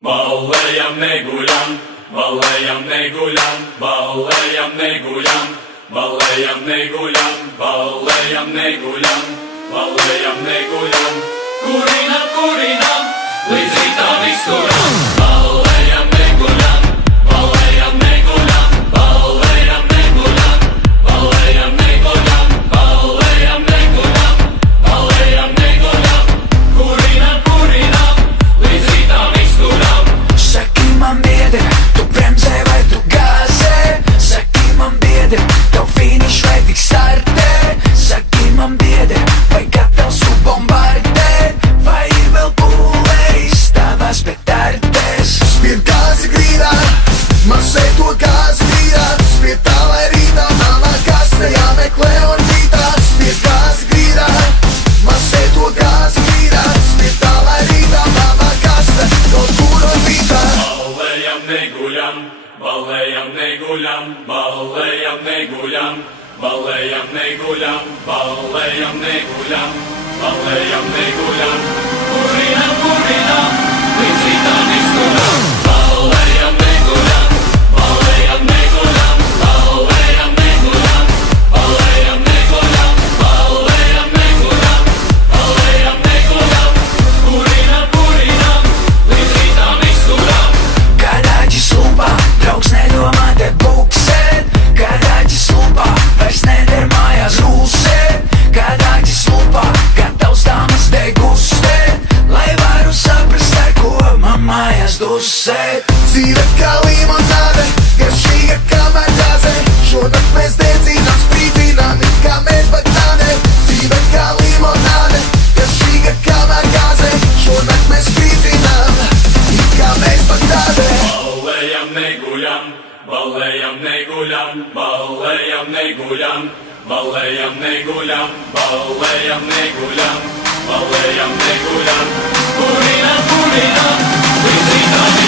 Ballējam, neguļam, ballējam, neguļam, ballējam, neguļam, ballējam, neguļam, ballējam, neguļam, ballējam, neguļam, kurinam, kurinam, līdz rītam izturam. Ballējam, neguļam, ballējam, neguļam, ballējam, neguļam, ballējam, neguļam, ballējam, neguļam, ballējam, neguļam, kurinam, kurinam, līdz rītam izturam. Saki man biedri, tu bremzē vai tu gāzē? Saki man biedri, tev finiš vai tik startē? Saki man biedri, vai gatavs tu bombardēt? Vai ir vēl pūlējis tavās petardēs? Spied gāzi grīdā, masē to gāzi grīdā. Spied tā, lai rītā manā kaste jāmeklē un rītā. Spied gāzi grīdā, masē to gāzi grīdā. Spied tā, lai rītā manā kaste kaut kur un rītā. Ballējam, neguļam, ballējam, neguļam, ballējam, neguļam, ballējam, neguļam, ballējam, neguļam, ballējam, neguļam, kurinam, kurinam, līdz rītam izturam. Ballējam, neguļam, ballējam, neguļam, ballējam, neguļam, ballējam, neguļam, ballējam, neguļam, ballējam, neguļam, kurinam, kurinam, līdz rītam izturam. Garāģis lupā, draugs nedomā te buksēt. Garāģis lupā, vairs neder mājās rūsēt. Garāģis lupā, gatavs dāmas degustēt. Lai varu saprast, ar ko man mājās dusēt. Dzīve kā limonāde, garšīga kā magāze. Šonakt mēs dedzinām, sprīdinām, it kā mēs batāne. Dzīve kā limonāde, garšīga kā magāze. Šonakt mēs sprīdinām, it kā mēs batāne. Ballējam, neguļam, ballējam, neguļam, ballējam, neguļam, ballējam, neguļam, ballējam, neguļam, ballējam, neguļam, kurinam, kurinam, līdz rītam